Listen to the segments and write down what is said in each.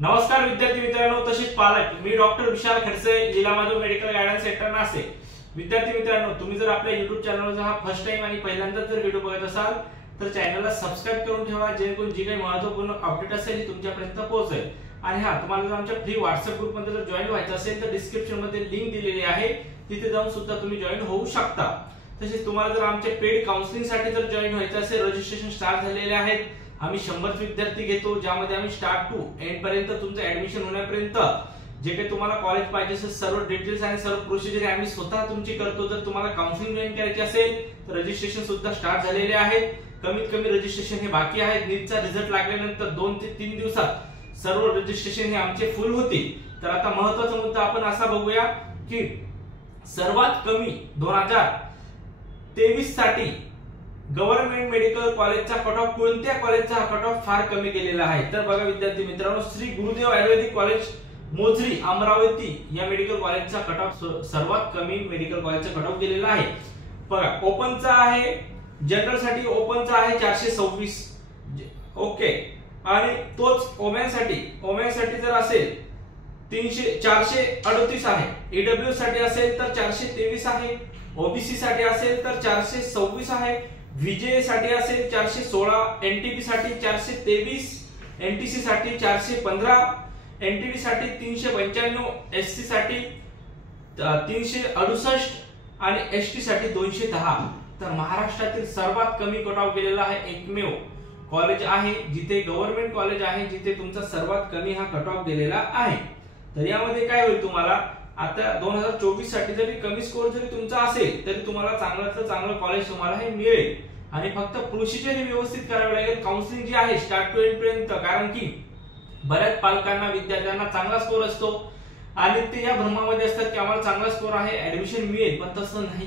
नमस्कार विद्यार्थी मित्रांनो तसेच पालक, मी डॉक्टर विशाल खडसे, जिल्हा माधव मेडिकल गायडन्स सेंटर नासे। विद्यार्थी मित्रांनो, तुम्ही जर आपल्या YouTube चॅनलवर हा फर्स्ट टाइम आणि पहिल्यांदा जर व्हिडिओ बघत असाल तर चॅनलला सबस्क्राइब करून ठेवा, जेणेकरून जी काही महत्त्वपूर्ण अपडेट असेल ती तुमच्यापर्यंत पोहोचेल। आणि हा, तुम्हाला जर आमच्या फ्री WhatsApp ग्रुप मध्ये जर जॉइन व्हायचं असेल तर डिस्क्रिप्शन मध्ये लिंक दिलेली आहे, तिथे जाऊन सुद्धा तुम्ही जॉइन होऊ शकता। तसेच तुम्हाला जर आमच्या पेड काउन्सिलिंग साठी जर जॉइन व्हायचं असेल, रजिस्ट्रेशन स्टार्ट झालेले आहेत। आम्ही 100 विद्यार्थी घेतो, ज्यामध्ये आम्ही स्टार्ट टू एंड पर्यंत तुमचं ऍडमिशन होण्यापर्यंत जे काही तुम्हाला कॉलेज पाहिजे असेल सर्व डिटेल्स आणि सर्व प्रोसिजर आम्ही स्वतः तुमची करतो। जर तुम्हाला काउन्सिलिंग जॉइन करायची असेल तर रजिस्ट्रेशन सुद्धा स्टार्ट झालेले आहे। कमीत कमी रजिस्ट्रेशन हे बाकी आहे। नीटचा रिझल्ट लागल्यानंतर 2 ते 3 दिवसात सर्व रजिस्ट्रेशन हे आमचे फुल होतील। तर आता महत्त्वाचा मुद्दा आपण असा बघूया की सर्वात कमी 2023 साठी गव्हर्नमेंट मेडिकल कॉलेजचा कट ऑफ, कोणत्या कॉलेजचा कट ऑफ फार कमी गेलेला आहे? तर बघा विद्यार्थी मित्रांनो, श्री गुरुदेव आयुर्वेदिक कॉलेज मोझरी अमरावती या मेडिकल कॉलेजचा कट ऑफ सर्वात कमी मेडिकल कॉलेजचा कट ऑफ गेलेला आहे। बघा, ओपनचा आहे, जनरल साठी ओपनचा आहे 426, ओके। आणि तोच ओमेन साठी जर असेल 438 आहे, ईडब्ल्यू साठी असेल तर 423 आहे, ओबीसी साठी असेल तर 426 आहे, व्हीजे साठी असेल 416, एनटीपी साठी 423, एनटीसी साठी 415, एनटीबी साठी 395, एससी साठी 368 आणि एसटी साठी 210। तर महाराष्ट्रातील सर्वात कमी कट ऑफ गेलेला आहे एकमेव कॉलेज आहे, जिथे गव्हर्नमेंट कॉलेज आहे, जिथे तुमचा सर्वात कमी हा कट ऑफ गेलेला आहे। तर यामध्ये काय होईल, तुम्हाला आता 2024 साठी जरी कमी स्कोर जरी तुमचा असेल तरी तुम्हाला चांगल्यातलं चांगलं कॉलेज तुम्हाला हे मिळेल। आणि फक्त प्रोसिजर व्यवस्थित करावे लागेल, काउन्सिलिंग जी आहे स्टार्ट टू एंड पर्यंत। कारण की बऱ्याच पालकांना, विद्यार्थ्यांना चांगला स्कोर असतो आणि ते या भ्रमामध्ये असतात की आम्हाला चांगला स्कोर आहे, ऍडमिशन मिळेल, पण तसं नाही।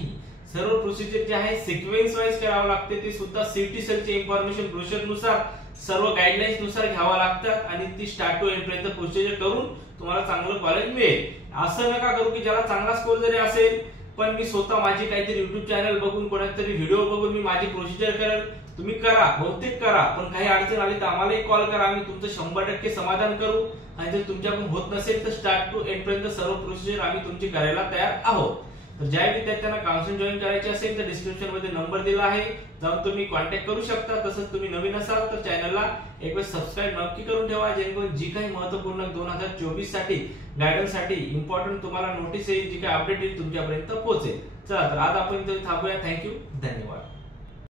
सर्व प्रोसिजर जे आहे सिक्वेन्स वाईज करावं लागते, ते सुद्धा सेफ्टी सेलचे इन्फॉर्मेशन ब्रोशर नुसार, सर्व गाईडलाईन्स नुसार घ्यावा लागतात आणि ती स्टार्ट टू एंड पर्यंत प्रोसिजर करून तुम्हाला चांगलं कॉलेज मिळेल। असं नका करू की ज्याला चांगला स्कोर जरी असेल पण मी स्वतः माझी काहीतरी युट्यूब चॅनल बघून, कोणातरी व्हिडिओ बघून मी माझी प्रोसिजर करेल। तुम्ही करा, बहुतेक करा, पण काही अडचण आली तर आम्हालाही कॉल करा, आम्ही तुमचं 100% समाधान करू। आणि जर तुमच्याकडून होत नसेल तर स्टार्ट टू एंड पर्यंत सर्व प्रोसिजर आम्ही तुमची करायला तयार आहोत। तर ज्या विद्यार्थ्यांना काउन्सिलिंग जॉइन करायची असेल तर डिस्क्रिप्शन मध्ये नंबर दिला आहे, जाऊन तुम्ही कॉन्टॅक्ट करू शकता। तसंच तुम्ही नवीन असाल तर चॅनलला एक वेळ सबस्क्राइब नक्की करून ठेवा, जेणेकरून जी काही महत्त्वपूर्ण 2024 साठी गायडन्स साठी इम्पॉर्टंट तुम्हाला नोटीस येईल, जी काही अपडेट येईल तुमच्यापर्यंत पोहोचेल। चला, तर आज आपण इथे थांबूया। थँक्यू, धन्यवाद।